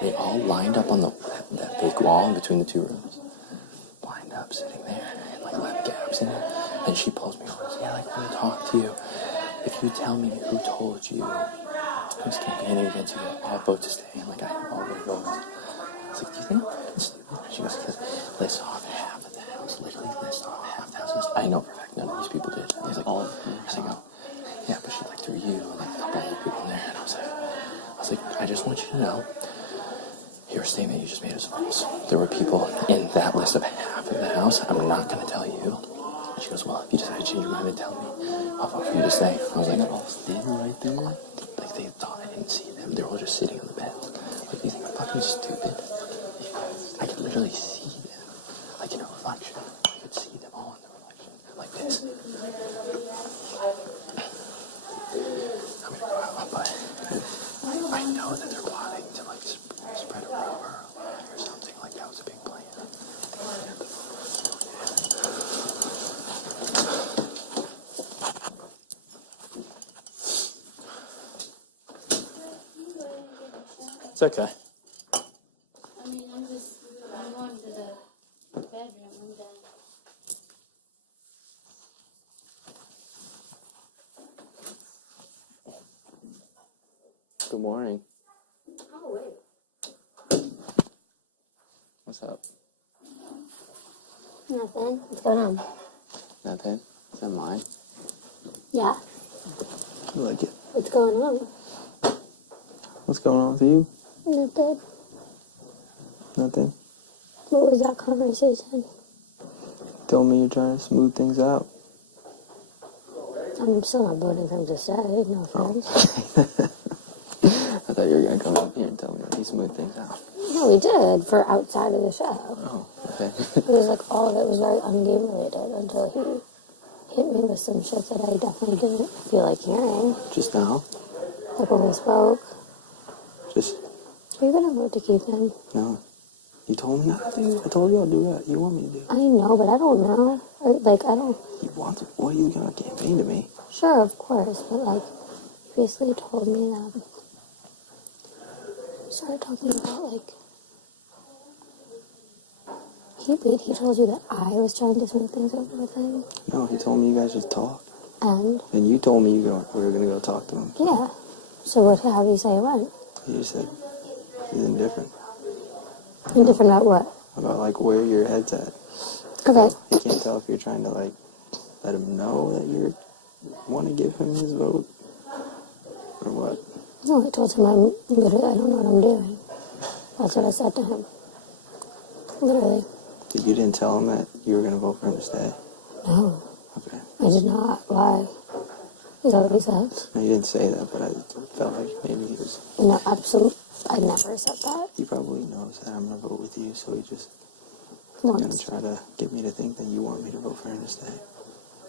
They all lined up on that big wall in between the two rooms. Lined up, sitting there, and like left gaps in it. And she pulls me over and says, yeah, like, I want to talk to you. If you tell me who told you who's campaigning against you, I'll vote to stay. And like, I have all the votes. I was like, do you think that's stupid? And she goes, because list off half of the house. Literally list off half the house. I know for a fact none of these people did. And he's like, all of them. I go, yeah, but she like threw you and like a couple other people in there. And I was like, I just want you to know, your statement you just made is false. There were people in that list of half of the house. I'm not going to tell you. And she goes, well, if you decide to change your mind and tell me, I'll vote for you to stay. I was like, they're all standing right there? Like, they thought I didn't see them. They were all just sitting on the bed. Like, you think I'm fucking stupid? I could literally see them. Like, in a reflection. I could see them all in the reflection. Like this. I'm going to go out, but I know that they're plotting to, like, spread a rumor or something. Like, that was a big plan. It's okay. I mean, I'm going to the bedroom. I'm done. Good morning. Oh, wait. What's up? Nothing. What's going on? Nothing. Is that mine? Yeah. You like it? What's going on? What's going on with you? Nothing. Nothing. What was that conversation? Told me you're trying to smooth things out. I'm still not voting for him to stay. No offense. I thought you were going to come up here and tell me that he smoothed things out. No, we did for outside of the show. Oh, okay. It was like all of it was very ungame related until he hit me with some shit that I definitely didn't feel like hearing. Just now? Like when we spoke. Just... Are you gonna vote to keep him? No. You told me not to. I told you I'll do what you want me to do. I know, but I don't know. Like, I don't... You want to... What are you going to campaign to me? Sure, of course, but like, he basically told me that... Started talking about, like... He told you that I was trying to smooth things over with him? No, he told me you guys just talked. And? And you told me we were going to go talk to him. Yeah. So how do you say it went? You just said he's indifferent. Indifferent about what? About, like, where your head's at. Okay. You can't tell if you're trying to, like, let him know that you want to give him his vote. Or what? No, I told him I don't know what I'm doing. That's what I said to him. Literally. You didn't tell him that you were going to vote for him to stay? No. Okay. I did not. Why? Is that what he said? No, you didn't say that, but I felt like maybe he was... No, absolutely. I never said that. He probably knows that I'm going to vote with you, so he just Once. going to try to get me to think that you want me to vote for him to stay.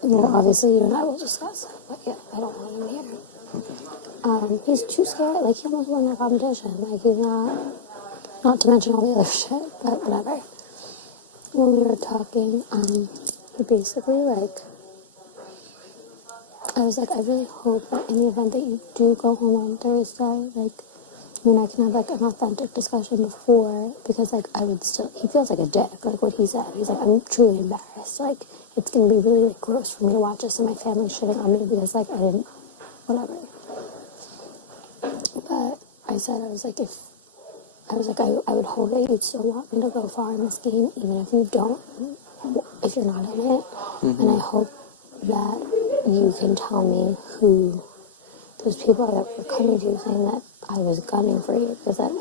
Well, obviously you and I will discuss it, but yeah, I don't want him here. Okay. He's too scared. Like, he almost won that competition. Like, he's not to mention all the other shit, but whatever. When we were talking, he basically, like, I was like, I really hope that in the event that you do go home on Thursday, like, you and I can have, like, an authentic discussion before, because, like, he feels like a dick, like what he said. He's like, I'm truly embarrassed. Like, it's going to be really, like, gross for me to watch this and my family shitting on me because, like, I didn't, whatever. But I said, I was like, I would hope that you'd still want me to go far in this game, even if you don't, if you're not in it. Mm-hmm. And I hope that you can tell me who those people are that were coming to you saying that I was gunning for you, because that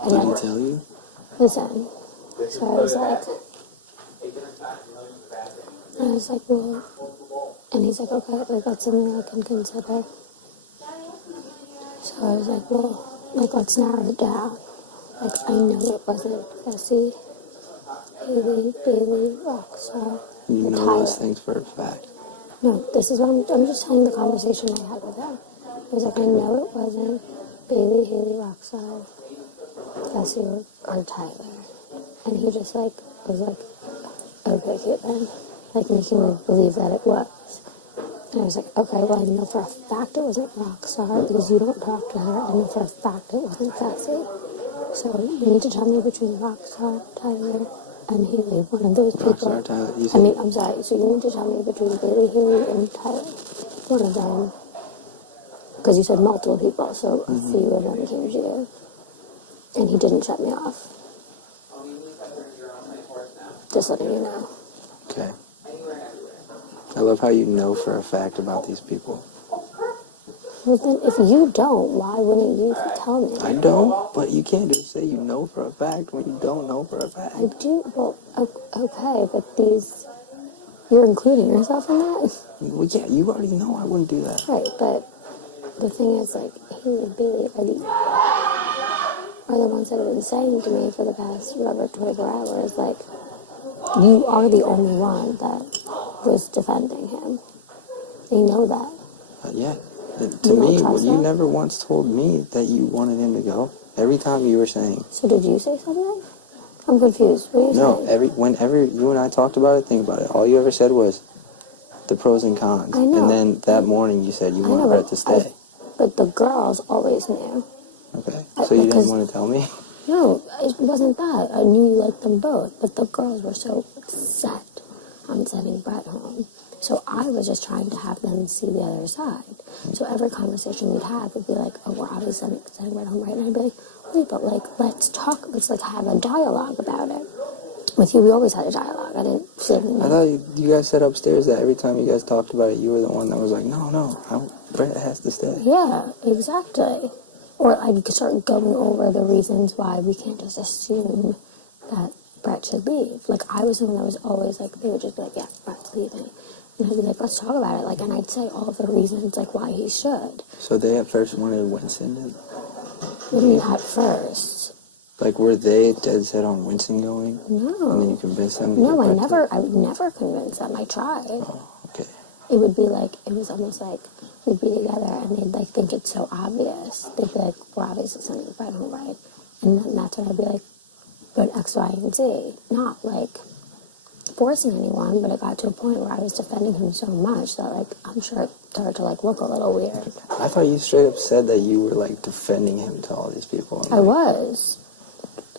I Did never... he tell you? Listen. So I was like, well, and he's like, okay, like, that's something I can consider. So I was like, well, like, let's narrow it down. Like, I know it wasn't Jesse, Bailey, Rockstar, You know Tyler. those things for a fact. No, this is what I'm just telling the conversation I had with him. I was like, I know it wasn't Bailey, Haley, Rockstar, Jesse, or Tyler. And he just, like, was like, okay, Caitlin. Like, making me believe that it was. And I was like, okay, well, I know for a fact it wasn't Rockstar, because you don't talk to her. I know for a fact it wasn't Jesse. So you need to tell me between Rockstar, Tyler, and Haley, one of those people. Rockstar Tyler, you I said. mean, I'm sorry. So you need to tell me between Bailey, Haley, and Tyler, one of them. Because you said multiple people, so a few of them came to you. And he didn't shut me off. Just letting you know. Okay. I love how you know for a fact about these people. Well, then, if you don't, why wouldn't you tell me? I don't, but you can't just say you know for a fact when you don't know for a fact. I do. Well, okay, but these, you're including yourself in that? Well, yeah, you already know I wouldn't do that. Right, but the thing is, like, Haley and Bailey are the ones that have been saying to me for the past, whatever, 24 hours, like, you are the only one that was defending him. They know that. Yeah. To You don't me, trust you that? never once told me that you wanted him to go. Every time you were saying. So did you say something? I'm confused. What are you saying? Whenever you and I talked about it, think about it. All you ever said was the pros and cons. I know. And then that morning you said you I wanted know, Brett to stay. but the girls always knew. Okay. So you didn't want to tell me? No, it wasn't that. I knew you liked them both, but the girls were so set on sending Brett home. So I was just trying to have them see the other side. So every conversation we'd have would be like, oh, we're obviously sending Brett home, right? And I'd be like, wait, but like, let's talk, let's like have a dialogue about it. With you, we always had a dialogue. I didn't sit in I thought you guys said upstairs that every time you guys talked about it, you were the one that was like, no, Brett has to stay. Yeah, exactly. Or I'd start going over the reasons why we can't just assume that Brett should leave. Like, I was the one that was always like, they would just be like, yeah, Brett's leaving. And I'd be like, let's talk about it. Like, and I'd say all of the reasons, like, why he should. So they at first wanted Winston to... What do you mean at first? Like, were they dead set on Winston going? No. And then you convinced them to No, get I Brett would never convince them. I tried. Oh, okay. It would be like, it was almost like we'd be together and they'd like think it's so obvious. They'd be like, we're obviously sending Brett home, right? And then that's when I'd be like, but X, Y, and Z. Not like forcing anyone, but it got to a point where I was defending him so much that like, I'm sure it started to like look a little weird. I thought you straight up said that you were like defending him to all these people. I was.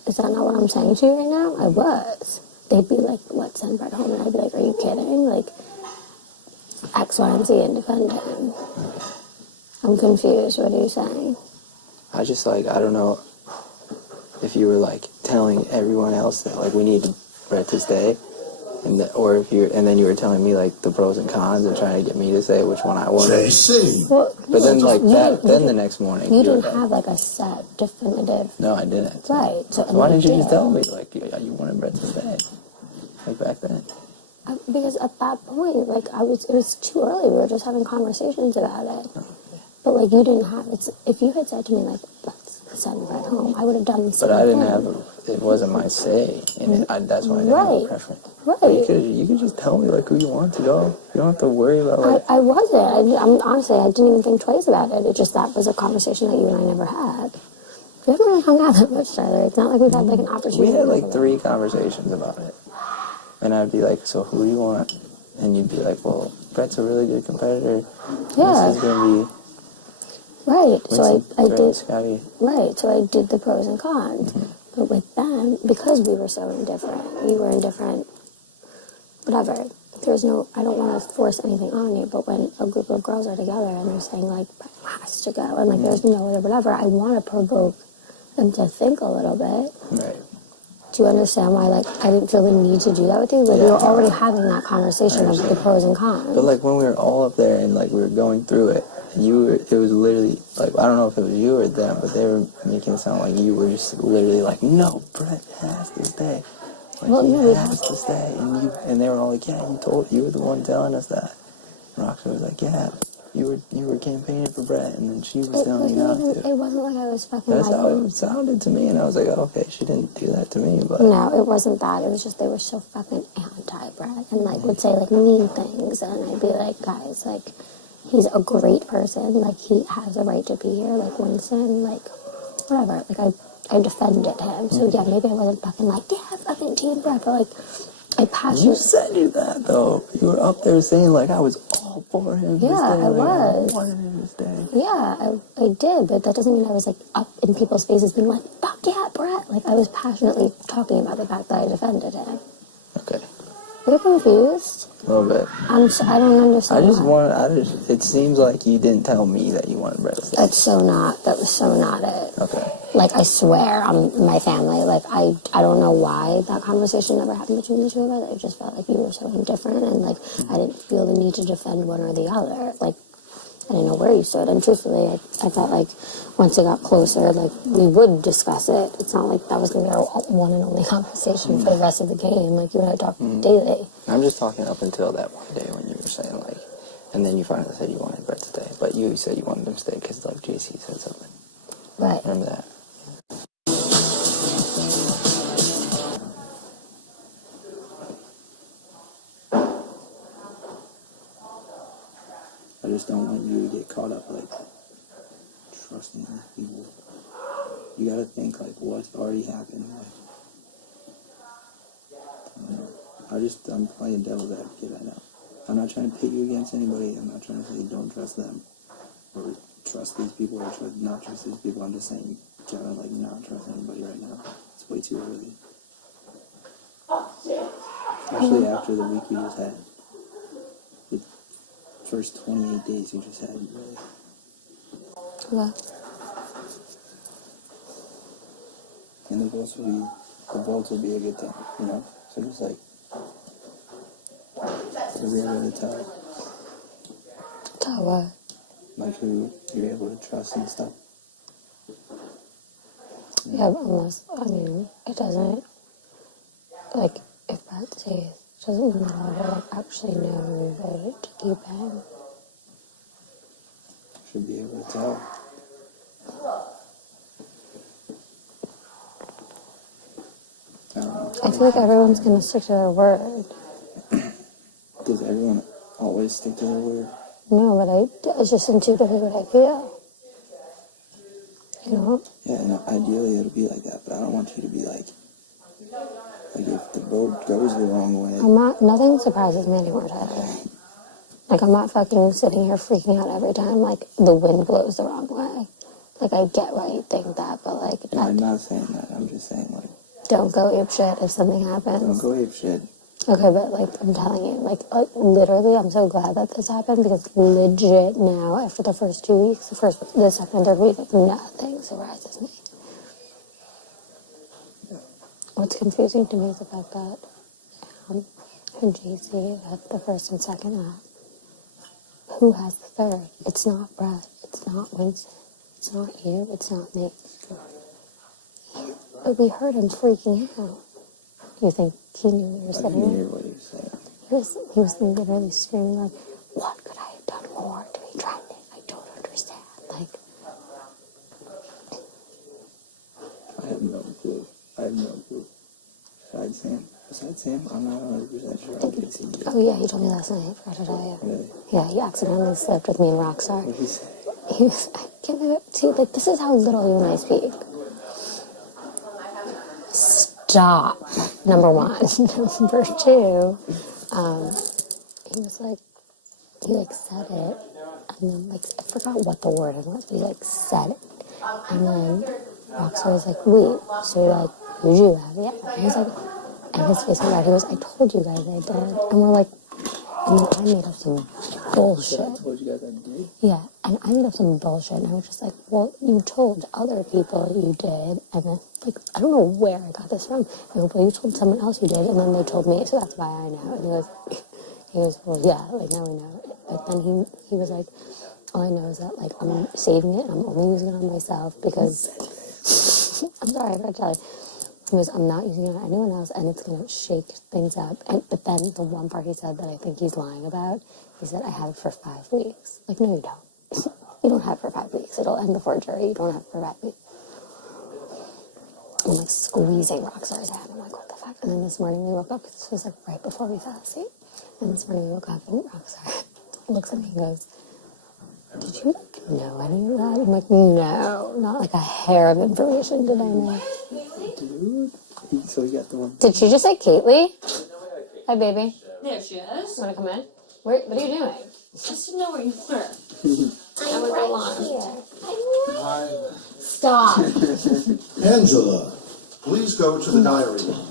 Is that not what I'm saying to you right now? I was. They'd be like, let's send Brett home. And I'd be like, are you kidding? Like, X, Y, and Z and defend him. I'm confused. What are you saying? I just like, I don't know if you were like telling everyone else that like we need Brett to stay. And then you were telling me like the pros and cons and trying to get me to say which one I wanted. JC. Well, But then like that, then the you next morning you were didn't like, have like a set, definitive. no, I didn't. Right. So and Why you didn't you just did. tell me like you wanted Brett to stay, like back then? Because at that point, like it was too early. We were just having conversations about it. But like you didn't have it. If you had said to me like, let's send Brett home, I would have done the same But I didn't thing. have it wasn't my say in it. That's why I didn't have a Right. preference. Right. But you could just tell me like who you want to go. You don't have to worry about like. I wasn't. I'm honestly, I didn't even think twice about it. It just that was a conversation that you and I never had. We haven't really hung out that much, Tyler. It's not like we've had like an opportunity. We had to like hang out. 3 conversations about it, and I'd be like, "So who do you want?" And you'd be like, "Well, Brett's a really good competitor. Yeah. This is gonna be Right. So Winston, I Brett, did. Scotty." Right. So I did the pros and cons. But with them, because we were so indifferent, we were indifferent. Whatever. There's no. I don't want to force anything on you. But when a group of girls are together and they're saying like, "Brett has to go," and like there's no other whatever, I want to provoke them to think a little bit. Right. Do you understand why, like, I didn't feel the need to do that with you? Like, we Yeah. were already having that conversation of the pros and cons. But like when we were all up there and like we were going through it, it was literally like I don't know if it was you or them, but they were making it sound like you were just literally like, "No, Brett has to stay. Like Well, he no, we has to stay." And they were all like, "Yeah, you were the one telling us that." And Roxy was like, "Yeah, you were campaigning for Brett," and then she was It telling you not wasn't to. even, it wasn't like I was fucking That's how like, it sounded to me, and I was like, oh, "Okay, she didn't do that to me, but." no, it wasn't that. It was just they were so fucking anti-Brett and like would say like mean things, and I'd be like, guys, like he's a great person, like he has a right to be here, like Winston, like whatever. Like I defended him, so yeah, maybe I wasn't fucking like yeah, fucking Team Brett, but like I You passionately. said that though. You were up there saying like I was all out for him. Yeah, I was. Wanted him to stay. Yeah, I did, but that doesn't mean I was like up in people's faces being like, fuck yeah, Brett. Like I was passionately talking about the fact that I defended him. Okay. You're confused? A little bit. I don't understand. It seems like you didn't tell me that you wanted Brett to stay. That was so not it. Okay. Like, I swear on my family, like, I don't know why that conversation never happened between the two of us. I just felt like you were so indifferent, and, like, I didn't feel the need to defend one or the other. Like, I didn't know where you stood, and truthfully, I felt like once it got closer, like, we would discuss it. It's not like that was going to be our one and only conversation for the rest of the game. Like, you and I talked daily. I'm just talking up until that one day when you were saying, like, and then you finally said you wanted Brett to stay, but you said you wanted him to stay because, like, JC said something. Right. Remember that? I just don't want you to get caught up, like, trusting these people. You gotta think, like, what's already happened. Like, I don't know. I'm playing devil's advocate right now. I'm not trying to pit you against anybody. I'm not trying to say don't trust them. Or trust these people or not trust these people. I'm just saying you gotta, like, not trust anybody right now. It's way too early. Especially after the week you just had. The first 28 days you just had, really. Yeah. And the votes will be a good thing, you know? So just, like, to be able to tell, Tell what? like, who you're able to trust and stuff. Yeah, but unless, I mean, it doesn't, like, if Brett stays, it doesn't matter, like, actually know who voted to keep him. Should be able to tell. I don't know. I feel like everyone's gonna stick to their word. Does everyone always stick to their word? No, but it's just intuitively what I feel. You know? Yeah, and ideally it'll be like that, but I don't want you to be like if the boat goes the wrong way. Nothing surprises me anymore, Tyler. Like, I'm not fucking sitting here freaking out every time, like, the wind blows the wrong way. Like, I get why you think that, but, like... No, I'm not saying that. I'm just saying, like... Don't go apeshit if something happens. Don't go apeshit. Okay, but, like, I'm telling you, like, literally, I'm so glad that this happened, because legit now, after the first 2 weeks, the second and third week, like, nothing surprises me. Yeah. What's confusing to me is the fact that and JC had the first and second act. Who has the third? It's not Brett. It's not Winston. It's not you. It's not me. But we heard him freaking out. You think he knew we were sitting there? I didn't hear what he was saying. He was literally screaming like, what could I have done more to be trending? I don't understand. Like, I have no clue. Besides Sam, I'm not 100% sure on JC. oh yeah, he told me last night. I forgot to tell you. Really? Yeah, he accidentally slept with me and Rockstar. What did he say? I can't believe it. See, like, this is how little you and I speak. Stop. Number one. Number two, he was like, he like said it, and then like, I forgot what the word was, but he like said it, and then Rockstar was like, wait, so like, who'd you have? Yeah. And he's like, and his face went red. He goes, I told you guys I did. And we're like, and then I made up some bullshit. I told you guys I did? Yeah, and I made up some bullshit, and I was just like, well, you told other people you did, and then, like, I don't know where I got this from. I go, well, you told someone else you did, and then they told me, so that's why I know. And he goes, well, yeah, like, now we know. But then he was like, all I know is that, like, I'm saving it, and I'm only using it on myself, because, I'm sorry, I gotta tell you. He goes, I'm not using it on anyone else, and it's going to shake things up. But then the one part he said that I think he's lying about, he said, I have it for 5 weeks. Like, no, you don't. You don't have it for 5 weeks. It'll end before jury. You don't have it for 5 weeks. I'm, like, squeezing Rockstar's hand. I'm like, what the fuck? And then this morning we woke up, because this was, like, right before we fell asleep. And this morning we woke up, and Rockstar looks at me and goes, did you, like, know any of that? I'm like, no, not, like, a hair of information did I know. Dude. So he got the one. Did she just say Kately? Hi, baby. There she is. You want to come in? What are you doing? Just to know where you were. I was alarmed. Here. Stop. Angela, please go to the diary room.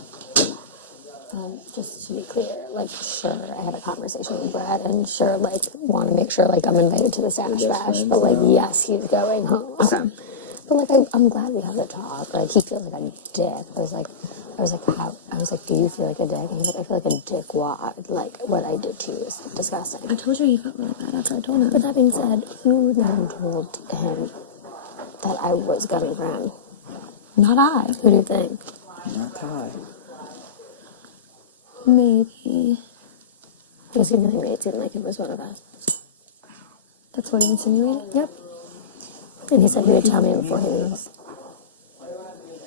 Just to be clear, like, sure, I had a conversation with Brad, and sure, like, want to make sure, like, I'm invited to the Sash Bash, but, like, yes, he's going home. Okay. But, like, I'm glad we have the talk. Like, he feels like a dick. I was like, do you feel like a dick? And he's like, I feel like a dick wad. Like, what I did to you is disgusting. I told you he felt really bad after I told him. But that being said, who then told him that I was gunning for him? Not I. Who do you think? Not Ty. Maybe. Because he really made it seem like it was one of us. That's what he insinuated? Yep. And he said he would tell me before he leaves.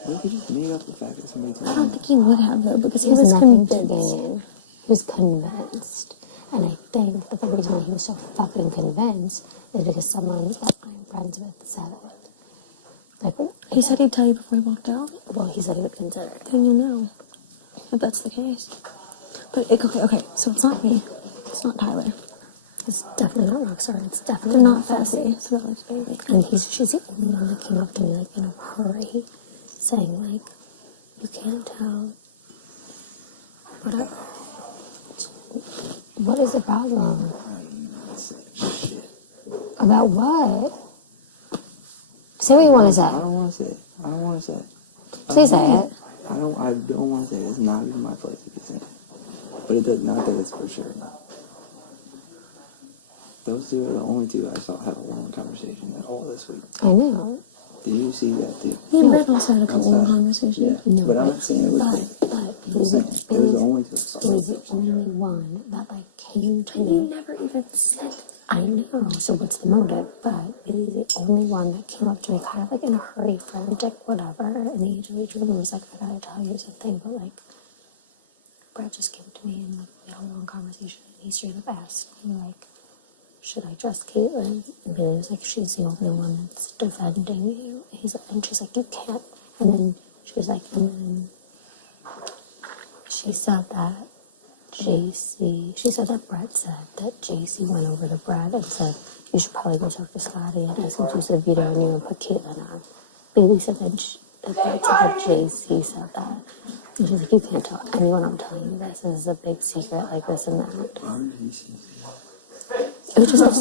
What if you just made up the fact that somebody told I you? don't think he would have, though, because he He was has nothing to convinced. gain. He was convinced. And I think that the reason why he was so fucking convinced is because someone that I'm friends with said it. Like, He said he'd tell you before he walked out. well, he said he would consider it. Then you'll know if that's the case. But, okay, so it's not me. It's not Tyler. It's definitely not Rockstar. It's definitely They're not Fessy. So that was baby. And she's the only one that came up to me, like, in a hurry, saying, like, you can't tell. Whatever. What is the problem? Shit. About what? Say what you want to I say. don't want to say it. I don't want to say it. Please say it. I don't want to say it. It's not even my place if you say it. But it does not that it's for sure. Those two are the only two I saw have a long conversation at all this week. I know. Did you see that too? Me and Brett also had a couple Outside. of conversations. Yeah. No, But I'm not saying it was big. But I'm just saying it was the only two I saw. it was the only one that, like, came to And you me. never even said. I know, so what's the motive? But Billy's the only one that came up to me kind of like in a hurry, frantic, whatever, in the HOH room and was like, I gotta tell you something, but like, Brad just came to me and like, we had a long conversation and he straight up asked me like, should I trust Caitlin? And Billy was like, she's the only one that's defending you. And she's like, you can't. And then she was like, and then she said that she said that Brett said that JC went over to Brett and said, you should probably go talk to Scotty and ask him to use the video on you and put Caitlin on. Bailey said that Brett said that JC said that. And she's like, you can't tell anyone I'm telling you this. This is a big secret, like this and that. It was just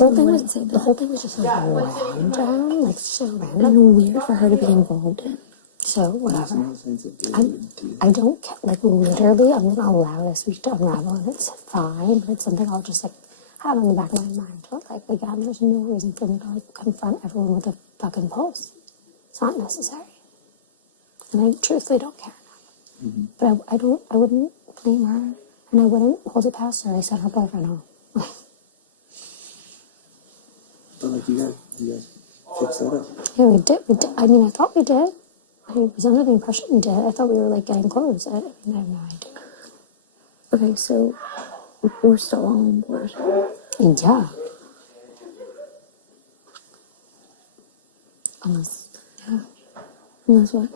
the whole thing was just like random, like so random. And weird for her to be involved in. So whatever. No sense of doing I don't care. Like, literally, I'm gonna allow this week to unravel, and it's fine, but it's something I'll just, like, have in the back of my mind. But, like, again, there's no reason for me to, like, confront everyone with a fucking pulse. It's not necessary. And I truthfully don't care enough. But I wouldn't blame her, and I wouldn't hold it past her. I sent her boyfriend home. But like you guys fixed that up. Yeah, we did. I mean, I thought we did. I was under the impression we did. I thought we were, like, getting close. I have no idea. Okay, so we're still on board. Yeah. Unless What?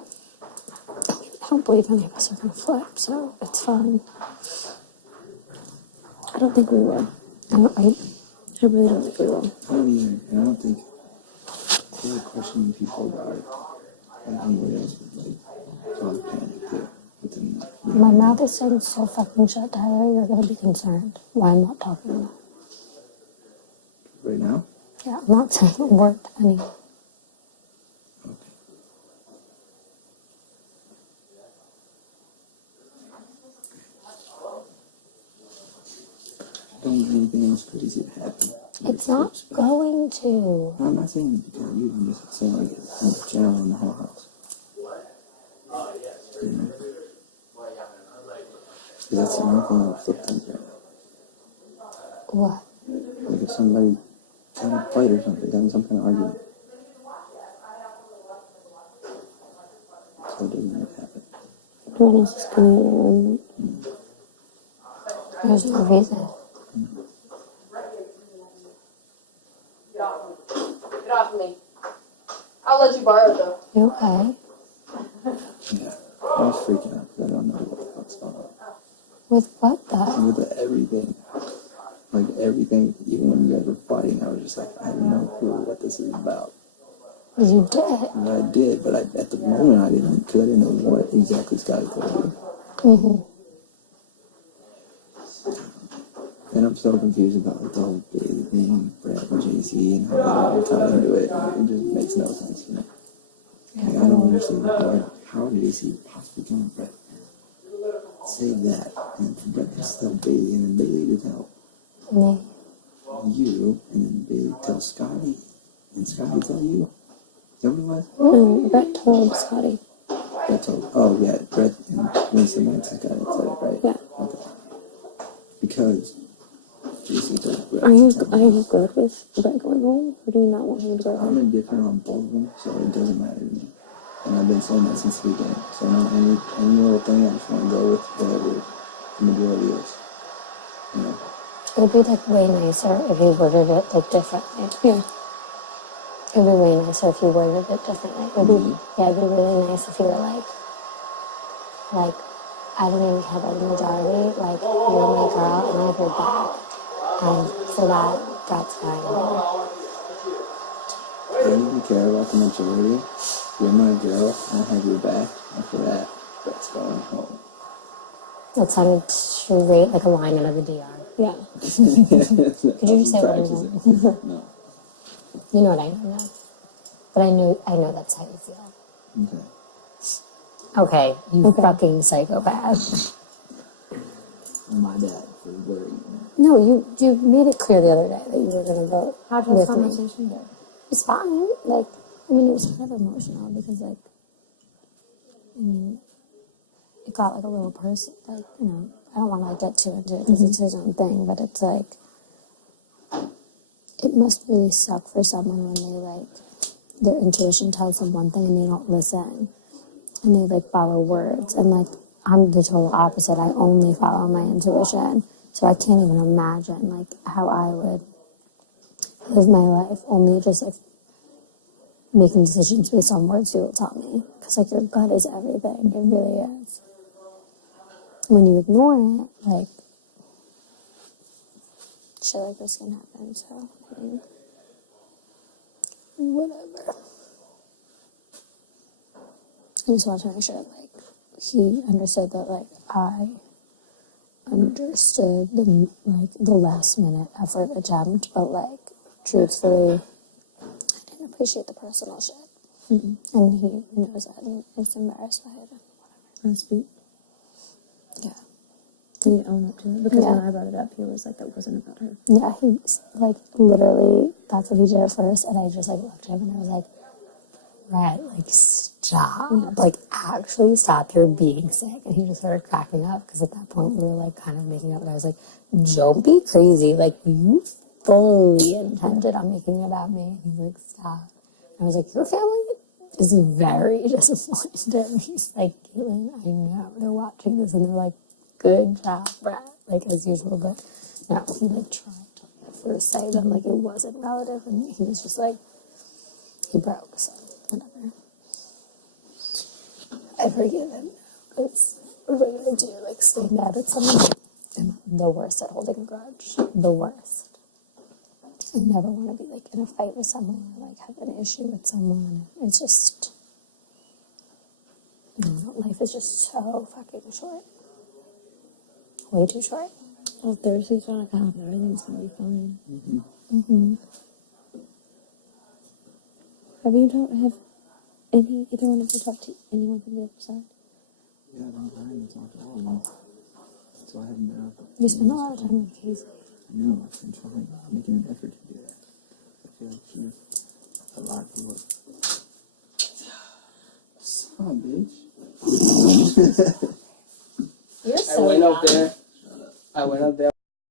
I don't believe any of us are gonna flip, so it's fine. I don't think we will. I really don't think we will. I don't either, and I don't think really questioning people about it and anybody else would like cause panic too within that. My mouth is saying so fucking shut, Tyler. You're gonna be concerned why I'm not talking enough. Right now? Yeah, I'm not saying a word to anyone. Okay. Don't want anything else crazy to happen. It's not going to. No, I'm not saying it because of you. I'm just saying like in general in the whole house. You know? Because that's the only thing that flip things right now. What? Like if somebody had a fight or something, having some kind of argument. So it doesn't make it happen. What is this going to There's no reason. Get off of me. I'll let you borrow it though. You okay? Yeah. I was freaking out because I don't know what the fuck's going on. With what though? With everything. Like everything, even when you guys were just like, I have no clue what this is about. You did. And I did, but at the moment I didn't, because I didn't know what exactly Scotty told you. And I'm so confused about like, the whole Bailey thing, Brad and JC, and how they all tie into it. And it just makes no sense, you know. Like, I don't understand how did JC possibly come with Brett? Say that, and for Brett to tell Bailey, and then Bailey to tell Me. you, and then Bailey tell Scotty, and Scotty tell you. Is that what it was? Brett told Scotty. Brett told. Oh yeah, Brett and Lisa went to Scotty said it, right? Yeah. Okay. Because JC told Brett. Are you good with Brett going home, or do you not want him to go I'm home? indifferent on both of them, so it doesn't matter to me. And I've been saying that since the beginning. So now any little thing, I just want to go with whatever the majority is. You know? It would be like way nicer if you worded it like differently. Yeah. It would be way nicer if you worded it differently. It'd be, yeah, it'd be really nice if you were like, I don't even care about the majority. Like, you're my girl and I have your back. And for that, that's fine. I don't even care about the majority. You're my girl, and I have your back. After that, Brett's going home. That sounded straight like a line out of a DR. Yeah. Could you just say what it Practice was? it. No. You know what I mean now. But I know that's how you feel. Okay. Okay, you fucking psychopath. My dad for worrying. No, you made it clear the other day that you were going to vote How'd with this me. conversation go? It's fine. Like, I mean, it was kind of emotional because, like, I mean, it got like a little person. Like, you know, I don't want to like get too into it because it's his own thing, but it's like, it must really suck for someone when they like their intuition tells them one thing and they don't listen, and they like follow words. And like, I'm the total opposite. I only follow my intuition, so I can't even imagine like how I would live my life only just like making decisions based on words people tell me. Because like your gut is everything. It really is. When you ignore it, like shit like this can happen. So I mean, whatever. I just want to make sure like he understood that like I understood the last minute effort attempt, but like truthfully I didn't appreciate the personal shit. And he knows that and is embarrassed by it and whatever. That's sweet. Yeah. You need to own up to it. Because when Yeah. I brought it up, he was like, that wasn't about her. Yeah, he like literally that's what he did at first, and I just like looked at him and I was like, Brett, like stop. Like actually stop, you're being sick. And he just started cracking up because at that point we were like kind of making up, and I was like, don't be crazy, like you fully intended on making it about me. And he's like, stop. And I was like, your family is very disappointed. And he's like, Caitlin, I know they're watching this and they're like, good job, Brett, like as usual. But no, he like tried to at first say that like it wasn't relative, and he was just like, he broke, so whatever. I forgive him because what am I gonna do? Like stay mad at someone? I'm the worst at holding a grudge. The worst. I never want to be like in a fight with someone or like have an issue with someone. It's just, you know, life is just so fucking short. Way too short. Well, Thursday's gonna come. Everything's gonna be fine. Have either one of you talked to anyone from the other side? Yeah, I'm trying to talk to all of them. So I haven't been up. You spend a lot of time with Casey. I know, I've been trying, making an effort to do that. I feel like she's a lot of work. Son of a bitch. You're I went up there.